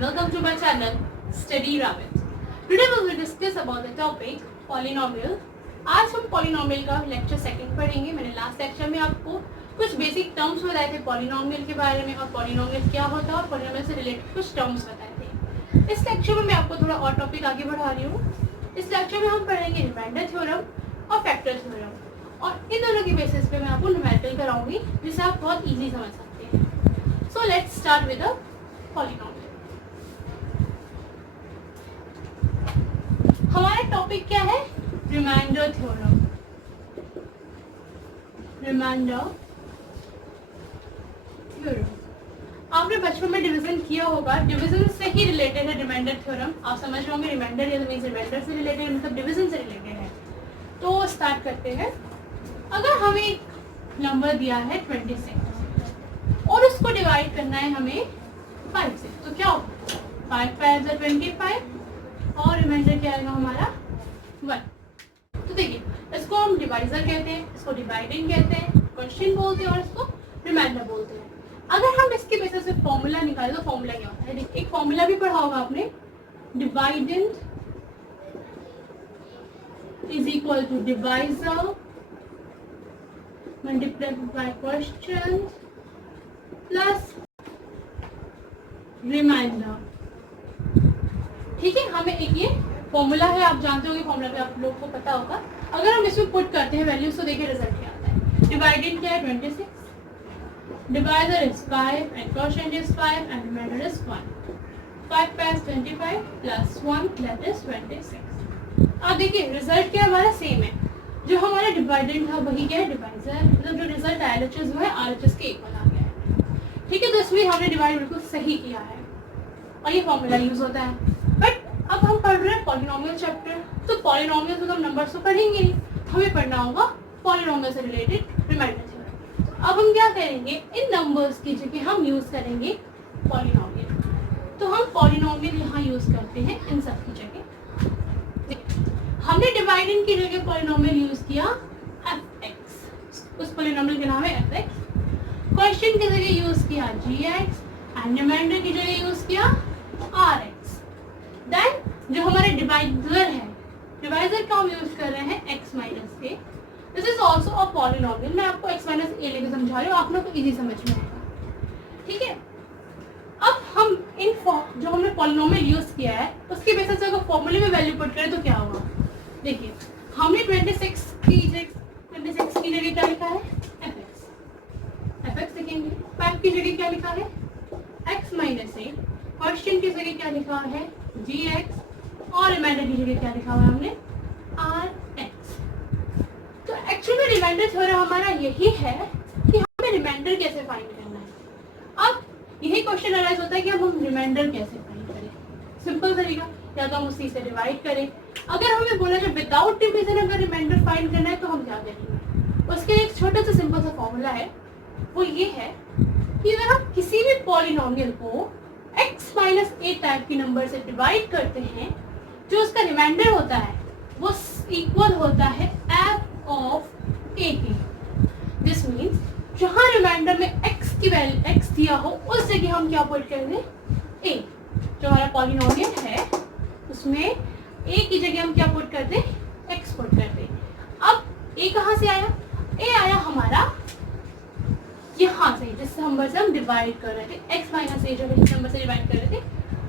and welcome to my channel Study Rabbit. Today we will discuss about the topic polynomial. आज हम polynomial का lecture second पढ़ेंगे। मैंने last lecture में आपको कुछ बेसिक टर्म्स बताए थे polynomial के बारे में और polynomial क्या होता है और polynomial से रिलेटेड कुछ टर्म्स बताए थे। इस लेक्चर में मैं आपको थोड़ा और टॉपिक आगे बढ़ा रही हूँ। इस लेक्चर में हम पढ़ेंगे रिमाइंडर थ्योरम और फैक्टर थ्योरम और इन दोनों की बेसिस पे मैं आपको न्यूमेरिकल कराऊंगी जिसे आप बहुत इजी समझ सकते हैं। So let's start with the polynomial. हमारा टॉपिक क्या है? Remainder theorem. रिमाइंडर थ्योरम आपने बचपन में डिवीजन किया होगा, डिवीजन से ही रिलेटेड है रिमाइंडर थ्योरम। आप समझ रहे होंगे रिमाइंडर मींस रिमाइंडर से रिलेटेड मतलब डिवीजन से रिलेटेड है। तो स्टार्ट करते हैं। अगर हमें एक नंबर दिया है 26 और उसको डिवाइड करना है हमें 5 से, तो क्या होगा? 5 5 is 25 और रिमाइंडर क्या आएगा हमारा 1। तो देखिए इसको हम डिवाइजर कहते हैं, इसको डिवाइडिंग कहते हैं, क्वेश्चन बोलते हैं और इसको रिमाइंडर बोलते हैं। अगर हम इसके बेसिस से फॉर्मूला निकालें तो फॉर्मूला क्या होता है? देखिए एक फॉर्मूला भी पढ़ा होगा आपने, dividend is equal to divisor multiplied by question plus remainder. ठीक है, हमें एक ये फॉर्मूला है, आप जानते होंगे फॉर्मूला भी आप लोगों को पता होगा। अगर हम इसमें पुट करते हैं वैल्यूज तो देखिए रिजल्ट क्या आता है। डिवाइडेड क्या है 26, divisor is 5 and quotient is 5 and remainder is 1। 5 5 25 plus 1 that is 26। अब देखिए रिजल्ट क्या हमारा सेम है। जो हमारा डिवाइडेंड था वही क्या है डिवाइजर, मतलब जो रिजल्ट LHS वो है RHS के इक्वल आ गया है। ठीक है, तो इसमें हमने डिवाइड बिल्कुल सही किया है और ये फॉर्मूला यूज होता है। बट अब हम पढ़ रहे हैं पॉलिनोमियल चैप्टर, तो पॉलिनोमियल तो हम नंबर्स तो पढ़ेंगे नहीं, हमें पढ़ना होगा पॉलिनोमियल से रिलेटेड रिमाइंडर थ्योरम। तो अब हम क्या करेंगे, इन नंबर्स की जगह हम यूज करेंगे पॉलिनोमियल। तो हम पॉलिनोमियल यहाँ यूज करते हैं इन सब की जगह। हमने डिवाइडेंड की जगह पॉलिनोमियल यूज किया fx, उस पॉलिनोमियल का नाम है fx। क्वेश्चन की जगह यूज किया gx एंड रिमाइंडर की जगह यूज किया rx। देन जो हमारे डिवाइजर है, डिवाइजर का हम यूज कर रहे हैं x minus a। This is also a polynomial. मैं आपको x माइनस a लेकर समझा रही हूँ, आप लोग को इजी समझ में आएगा। ठीक है, अब हम इन जो हमने पॉलिनोमियल यूज किया है उसके बेसिस से अगर फॉर्मूले में वैल्यू पुट करें तो क्या होगा? देखिए हमने 26 की जगह क्या लिखा है fx लिखेंगे। 5 की जगह क्या लिखा है x माइनस a। क्वेश्चन की जगह क्या लिखा है gx और रिमाइंडर की जगह क्या लिखा हुआ है हमने rx। तो एक्चुअली में रिमाइंडर थ्योरम हमारा यही है कि हमें रिमाइंडर कैसे फाइंड करना है। अब यही क्वेश्चन अराइज होता है कि अब हम रिमाइंडर कैसे फाइंड करें। सिंपल तरीका, या तो हम उसी से डिवाइड करें। अगर हमें बोला जाए विदाउट डिवीजन अगर रिमाइंडर फाइंड करना है तो हम क्या करेंगे? उसके लिए एक छोटा सा सिंपल सा फॉर्मूला है, वो ये है कि अगर हम किसी भी पॉलिनोमियल को x माइनस a टाइप की नंबर से डिवाइड करते हैं, जो उसका रिमाइंडर होता है वो इक्वल होता है f ऑफ a के। दिस मीन्स जहाँ रिमाइंडर में x की वैल्यू x दिया हो उस जगह हम क्या पुट करेंगे a। जो हमारा पॉलिनोमियल है उसमें a की जगह हम क्या पुट करते हैं x पुट करते हैं। अब a कहाँ से आया? a आया हमारा यहाँ से, जिस नंबर से हम डिवाइड कर रहे थे x माइनस a, जो जिस नंबर से डिवाइड कर रहे थे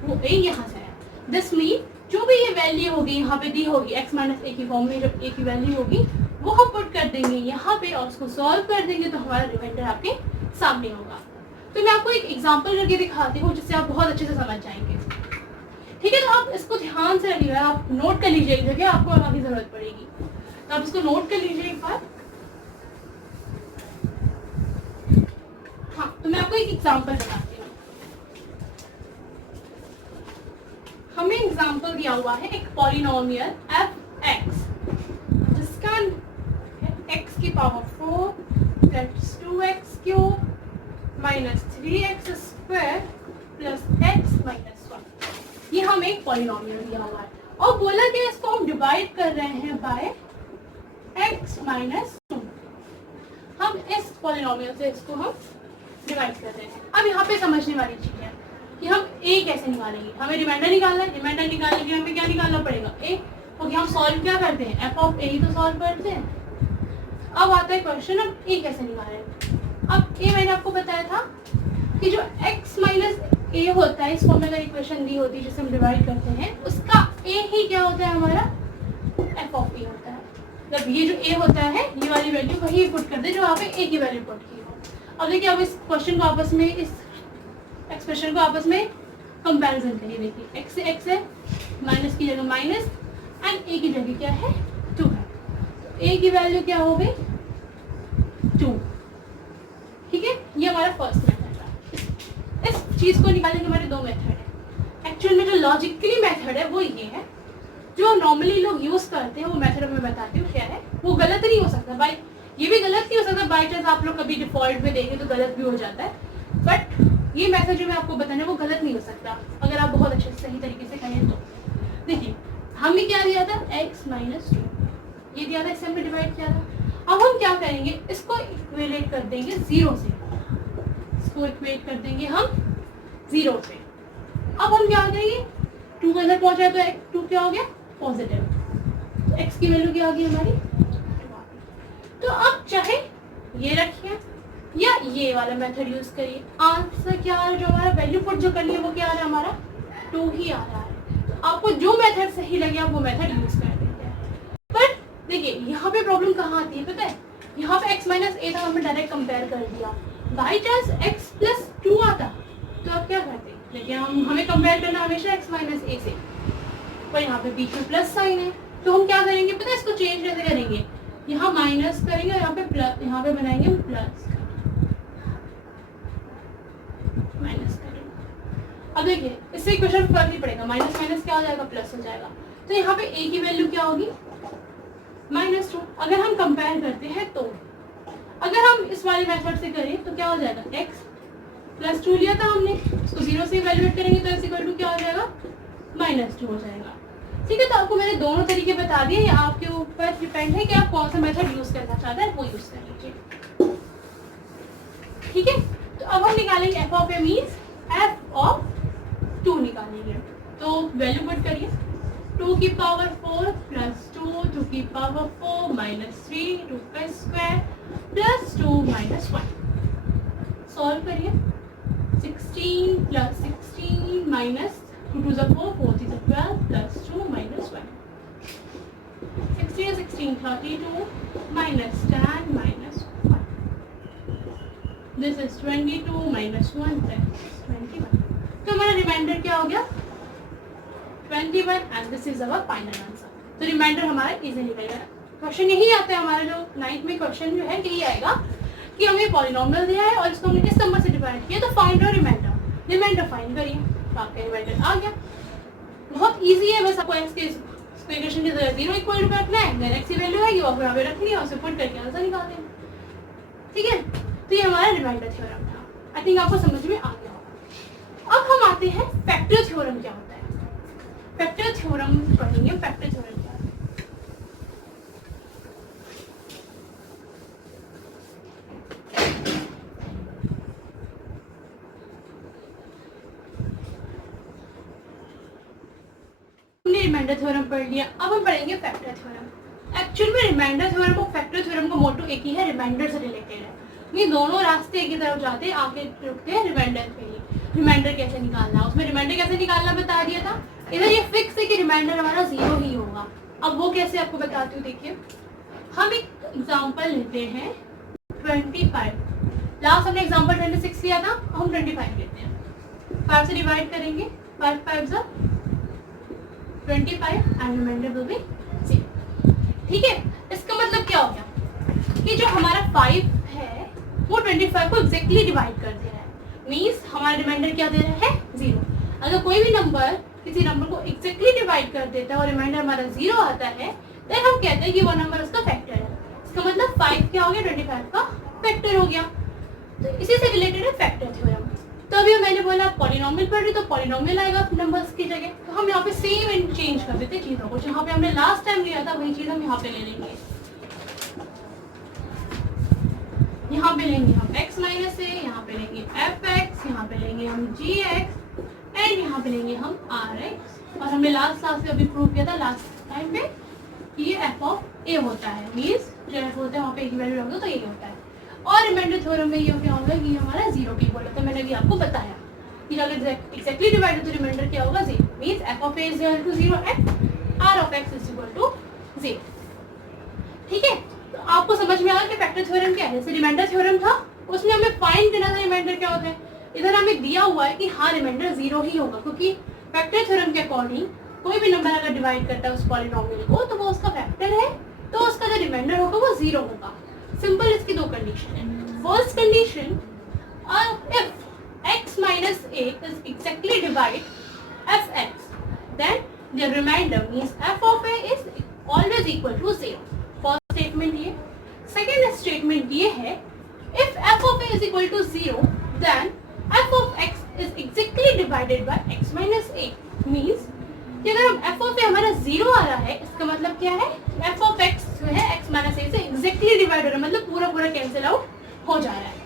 वो a यहाँ से आया। दिस मीन जो भी ये वैल्यू होगी यहाँ पे दी होगी x माइनस a की फॉर्म में, जब a की वैल्यू होगी वो हम पुट कर देंगे यहाँ पे और उसको सॉल्व कर देंगे तो हमारा रिमाइंडर आपके सामने होगा। तो मैं आपको एक एग्जांपल करके दिखाती हूँ जिससे आप बहुत अच्छे से समझ जाएंगे। ठीक है, तो आप इसको ध्यान से रखिएगा, आप नोट कर लीजिए एक जगह, आपको आगे जरूरत पड़ेगी तो आप इसको नोट कर लीजिए एक बार। हाँ, तो मैं आपको एक एग्जांपल बताती हूँ। हमें एग्जांपल दिया हुआ है एक पॉलिनोमियल fx जिसका x की power 4 plus 2x cube minus 3x square plus x minus 1। ये हमें एक पॉलिनोमियल दिया हुआ है और बोला कि इसको हम डिवाइड कर रहे हैं बाय x माइनस 2। हम इस पॉलिनोमियल से इसको हम डिवाइड कर रहे हैं। अब यहाँ पे समझने वाली चीज है, कि हम ए कैसे निकालेंगे। हमें रिमाइंडर निकालना है, रिमाइंडर निकालने के लिए हमें क्या निकालना पड़ेगा, ए। ओके, हम सॉल्व क्या करते हैं, एफ ऑफ ए ही तो सॉल्व करते हैं। अब आता है क्वेश्चन, अब ए कैसे निकालें। अब ए मैंने आपको बताया था कि जो x माइनस ए होता है, इस फॉर्म में अगर इक्वेशन दी होती है जिसे हम डिवाइड करते हैं, उसका ए ही क्या होता है, हमारा एफ ऑफ ए होता है। मतलब ये जो ए होता है, ये वाली वैल्यू वही पुट कर दे जो वहाँ पे ए की वैल्यू पुट की हो। अब देखिए, अब इस क्वेश्चन को आपस में, इस एक्सप्रेशन को आपस में कंपैरिजन करिए। देखिए x से x है, माइनस की जगह माइनस, एंड ए की जगह क्या है, 2 है। तो ए की वैल्यू क्या हो गई, 2। ठीक है, ये हमारा फर्स्ट मेथड है। इस चीज को निकालने के हमारे 2 मेथड है। एक्चुअल में जो लॉजिकली मेथड है वो ये है, जो नॉर्मली लोग यूज करते हैं, वो मेथड मैं बताती हूँ क्या है। वो गलत नहीं हो सकता भाई, ये भी गलत नहीं हो सकता, बाई चांस आप लोग कभी डिफॉल्ट में देखें तो गलत भी हो जाता है, बट ये मेथड जो मैं आपको बताने वो गलत नहीं हो सकता अगर आप बहुत अच्छे सही तरीके से करें तो। देखिए, हमें क्या दिया था, x माइनस 2, ये दिया था, इससे हमने डिवाइड किया था। अब हम क्या करेंगे, इसको इक्वेट कर देंगे 0 से, इसको इक्वेट कर देंगे हम 0 से। अब हम क्या करेंगे, 2 का इधर पहुंचा है तो 2 क्या हो गया, पॉजिटिव, तो x की वैल्यू क्या आ गई हमारी। तो अब चाहे ये रखिए या ये वाला मेथड यूज करिए, आंसर क्या आ रहा है, जो हमारा वैल्यू पुट जो करनी है वो क्या आ रहा है, हमारा 2 ही आ रहा है। तो आपको जो मेथड सही लगे आप वो मेथड यूज कर देते हैं। पर देखिए, यहाँ पे प्रॉब्लम कहाँ आती है पता है, यहाँ पे x माइनस ए था, हमने डायरेक्ट कंपेयर कर दिया। बाई चांस x प्लस 2 आता तो आप क्या करते, देखिए हमें कंपेयर करना हमेशा x माइनस ए से, पर यहाँ पे बीच में प्लस साइन है, तो हम क्या करेंगे पता है, इसको चेंज कैसे करेंगे, यहाँ माइनस करेंगे, यहाँ पे प्लस, यहाँ पे बनाएंगे हम प्लस, माइनस करेंगे। अब देखिए, इससे इक्वेशन फर्क नहीं पड़ेगा, माइनस माइनस क्या हो जाएगा, प्लस हो जाएगा। तो यहाँ पे a की वैल्यू क्या होगी, -2। अगर हम कंपेयर करते हैं तो अगर हम इस वाले मेथड से करें तो क्या हो जाएगा, x प्लस 2 लिया था हमने, इसको 0 से इवैल्यूएट करेंगे तो x इक्वल टू क्या हो जाएगा, -2 हो जाएगा। ठीक है, तो आपको मैंने दोनों तरीके बता दिए, ये आपके ऊपर डिपेंड है कि आप कौन सा मेथड यूज करना चाहते हैं, वो यूज कर लीजिए। ठीक है, तो अब हम निकालेंगे F of A means F of 2 निकालेंगे। तो वैल्यू पुट करिए, 2 की पावर 4 प्लस 2 की पावर 4 माइनस 3 2 का स्क्वायर प्लस 2 माइनस 1। सॉल्व करिए, 16 plus 16 minus 2 to the 4 4 to the 12 plus 2 minus 1। 16 16 32 minus 10 minus 1। This is 22 minus 1 plus 21। तो हमारा रिमाइंडर क्या हो गया, 21, and this is our final answer। तो रिमाइंडर हमारा इजी निकलेगा। क्वेश्चन यही आता है हमारा, जो 9th में क्वेश्चन जो है यही आएगा कि हमें पॉलिनोमियल दिया है और इसको हमने किस नंबर से डिवाइड किया, तो फाइंड और रिमाइंडर, रिमाइंडर फाइंड करिए, तो आपका रिमाइंडर आ गया। बहुत इजी है, बस आपको x के इक्वेशन की जगह 0 इक्वल टू रखना है, देन x की वैल्यू है वो यहाँ पे रखनी है, उसे पुट करके आंसर निकालते हैं। ठीक है, तो ये हमारा रिमाइंडर थ्योरम था। आई थिंक आपको समझ में आ गया होगा। अब हम आते हैं फैक्टर थ्योरम क्या होता है। फैक्टर थ्योरम पढ़ेंगे, फैक्टर थ्योरम क्या है। रिमाइंडर थ्योरम पढ़ लिया, अब हम पढ़ेंगे फैक्टर थ्योरम। एक्चुअल में रिमाइंडर थ्योरम और फैक्टर थ्योरम का मोटो एक ही है, रिमाइंडर से रिलेटेड है। ये दोनों रास्ते एक ही तरफ जाते हैं, आके रुकते हैं रिमाइंडर पे ही। रिमाइंडर कैसे निकालना, उसमें रिमाइंडर कैसे निकालना बता दिया था। इधर ये फिक्स है कि रिमाइंडर हमारा 0 ही होगा। अब वो कैसे आपको बताती हूँ, देखिए हम एक एग्जाम्पल लेते हैं 25। लास्ट हमने एग्जाम्पल 26 लिया था, हम 25 लेते हैं। 5 से डिवाइड करेंगे, 5 5 25 एंड रिमाइंडर विल बी 0। ठीक है, इसका मतलब क्या हो गया कि जो हमारा 5 है वो 25 को एग्जैक्टली डिवाइड कर दे रहा है, मींस हमारा रिमाइंडर क्या दे रहा है, 0। अगर कोई भी नंबर किसी नंबर को एग्जैक्टली डिवाइड कर देता है और रिमाइंडर हमारा 0 आता है, देन हम कहते हैं कि वो नंबर उसका फैक्टर है। इसका मतलब 5 क्या हो गया, 25 का फैक्टर हो गया। तो इसी से रिलेटेड है फैक्टर थ्योरम। तो अभी मैंने बोला पॉलिनोमियल पढ़ रही तो पॉलिनोमियल आएगा नंबर्स की जगह, तो हम यहाँ पे सेम चेंज कर देते चीजों को, जहाँ पे हमने लास्ट टाइम लिया था वही चीज हम यहाँ पे ले लेंगे। यहाँ पे लेंगे हम x माइनस ए, यहाँ पे लेंगे एफ एक्स, यहाँ पे लेंगे हम जी एक्स, एंड यहाँ पे लेंगे हम Rx, और हमने लास्ट क्लास में अभी प्रूव किया था लास्ट टाइम पे कि ये f ऑफ a होता है, मीन्स जो f होता है वहाँ पे एक वैल्यू रखो तो ये होता है। और रिमाइंडर थ्योरम में ये क्या होगा कि हमारा जीरो की इक्वल होता है। मैंने अभी आपको बताया कि अगर एक्जैक्टली डिवाइडेड तो रिमाइंडर क्या होगा, zero, means f of a is equal to zero and r of x is equal to zero. ठीक है, तो आपको समझ में आ गया कि फैक्टर थ्योरम क्या है। जैसे रिमाइंडर थ्योरम था उसमें हमें फाइंड करना था रिमाइंडर क्या होता है, इधर हमें दिया हुआ है कि हाँ रिमाइंडर जीरो ही होगा, क्योंकि फैक्टर थ्योरम के अकॉर्डिंग कोई भी नंबर अगर डिवाइड करता है उस पॉलिनोमियल को तो वो उसका फैक्टर है, तो उसका जो रिमाइंडर होगा वो जीरो होगा। सिंपल इसकी दो कंडीशन है। First condition, if x minus a is exactly divide fx, then the remainder means f of a is always equal to zero. First statement ये। सेकेंड स्टेटमेंट ये है, if f of a is equal to zero, then f of x is exactly divided by x minus a, means कि अगर हम f of a हमारा zero आ रहा है, इसका मतलब क्या है, f of x जो है x minus a से exactly डिवाइड हो रहा है, मतलब पूरा पूरा कैंसिल आउट हो जा रहा है।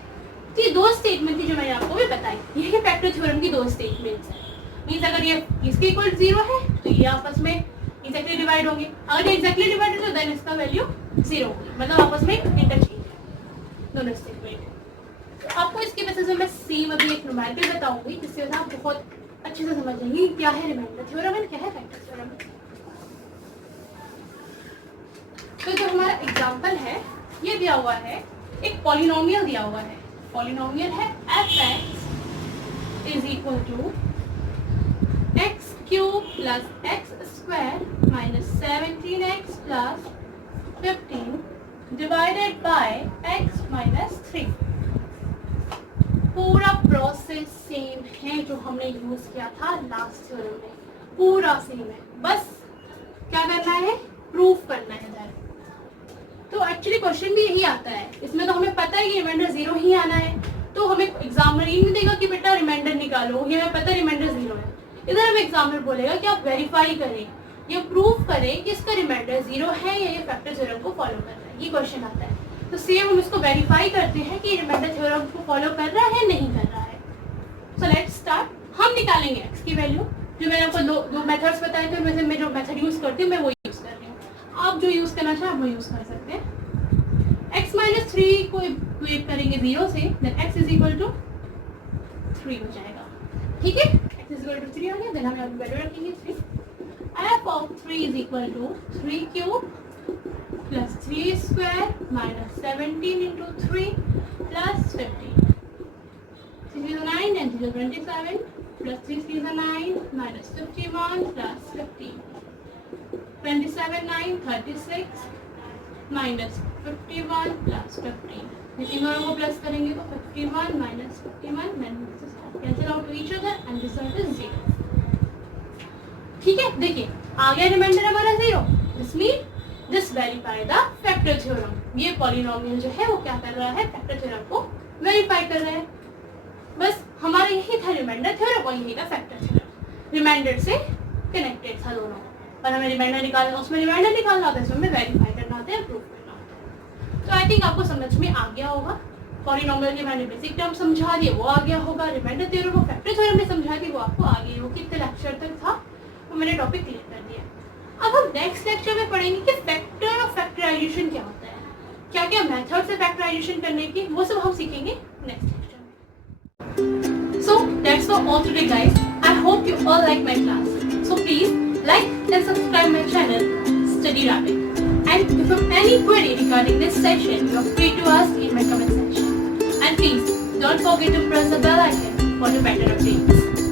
तो ये दो स्टेटमेंट थी जो मैंने आपको भी बताई, ये है फैक्टर थ्योरम की दो स्टेटमेंट्स हैं। मींस अगर ये इसके इक्वल जीरो है तो ये आपस में एक्जैक्टली डिवाइड होंगे, अगर ये एक्जैक्टली डिवाइड है तो देन इसका वैल्यू जीरो होगी, मतलब आपस में इंटरचेंज है दोनों स्टेटमेंट। तो आपको इसके बेसिस में मैं सेम अभी एक न्यूमेरिकल बताऊंगी जिससे आप बहुत अच्छे से समझ जाएंगे क्या है रिमाइंडर थ्योरम एंड क्या है फैक्टर थ्योरम। तो जो हमारा एग्जांपल है ये दिया हुआ है, एक पॉलिनोमियल दिया हुआ है, पॉलिनोमियल है fx is equal to x cube plus x square minus 17x plus 15 divided by x minus 3। पूरा प्रोसेस सेम है जो हमने यूज किया था लास्ट थ्योरम में, पूरा सेम है, बस क्या करना है, प्रूफ करना है इधर। तो एक्चुअली क्वेश्चन भी यही आता है, इसमें तो हमें पता है कि रिमाइंडर जीरो ही आना है, तो हमें एग्जामिनर ये नहीं देगा कि बेटा रिमाइंडर निकालो, ये हमें पता है रिमाइंडर जीरो है। इधर हमें एग्जामिनर बोलेगा कि आप वेरीफाई करें, ये प्रूफ करें कि इसका रिमाइंडर जीरो है या ये फैक्टर थ्योरम को फॉलो कर रहा है, ये क्वेश्चन आता है। तो सेम हम इसको वेरीफाई करते हैं कि रिमाइंडर थ्योरम को फॉलो कर रहा है नहीं कर रहा है। So let's start. हम निकालेंगे x की वैल्यू, जो मैंने आपको दो मेथड्स बताए थे उनमें से मैं जो मेथड यूज करती हूँ मैं वो यूज कर रही हूँ, आप जो यूज करना चाहें वो यूज कर सकते हैं। x माइनस 3 को इक्वेट करेंगे 0 से, then x is equal to 3 हो जाएगा। ठीक है, x इज इक्वल टू 3 आ गया, देन हम यहाँ पे वैल्यू रखेंगे 3। f of 3 is equal to 3 cube plus 3 square minus 17 into 3 plus 15. 3 is 9 and 3 is 27 plus 3 is 9 minus 51 plus 15. 27 9 36 minus 51 plus 15. इसी दोनों को प्लस करेंगे तो 51 minus 51 cancel out to each other and result is 0. ठीक है, देखिए आ गया रिमाइंडर हमारा 0। This mean Just verify the factor theorem. ये पॉलिनोमियल जो है वो क्या कर रहा है, फैक्टर थ्योरम को वेरीफाई कर रहा है। बस हमारा यही था रिमाइंडर थ्योरम और यही था फैक्टर थ्योरम, रिमाइंडर से कनेक्टेड था दोनों, पर हमें रिमाइंडर निकालना, उसमें रिमाइंडर निकालना होता है, इसमें वेरीफाई करना होता है, प्रूफ करना होता है। तो आई थिंक आपको समझ में आ गया होगा, पॉलिनोमियल के मैंने बेसिक टर्म समझा दिए वो आ गया होगा, रिमाइंडर थ्योरम को फैक्टर थ्योरम में समझा दी वो आपको आ गई होगी। कितने लेक्चर तक था वो मैंने टॉपिक क्लियर कर दिया। अब हम नेक्स्ट लेक्चर में पढ़ेंगे कि फैक्टर और फैक्टराइजेशन क्या होता है, क्या क्या मेथड्स है फैक्टराइजेशन करने की, वो सब हम सीखेंगे नेक्स्ट लेक्चर में। So that's for all today guys, I hope you all like my class, so please like and subscribe my channel study rapid, and if you have any query regarding this session you are free to ask in my comment section, and please don't forget to press the bell icon for the better updates.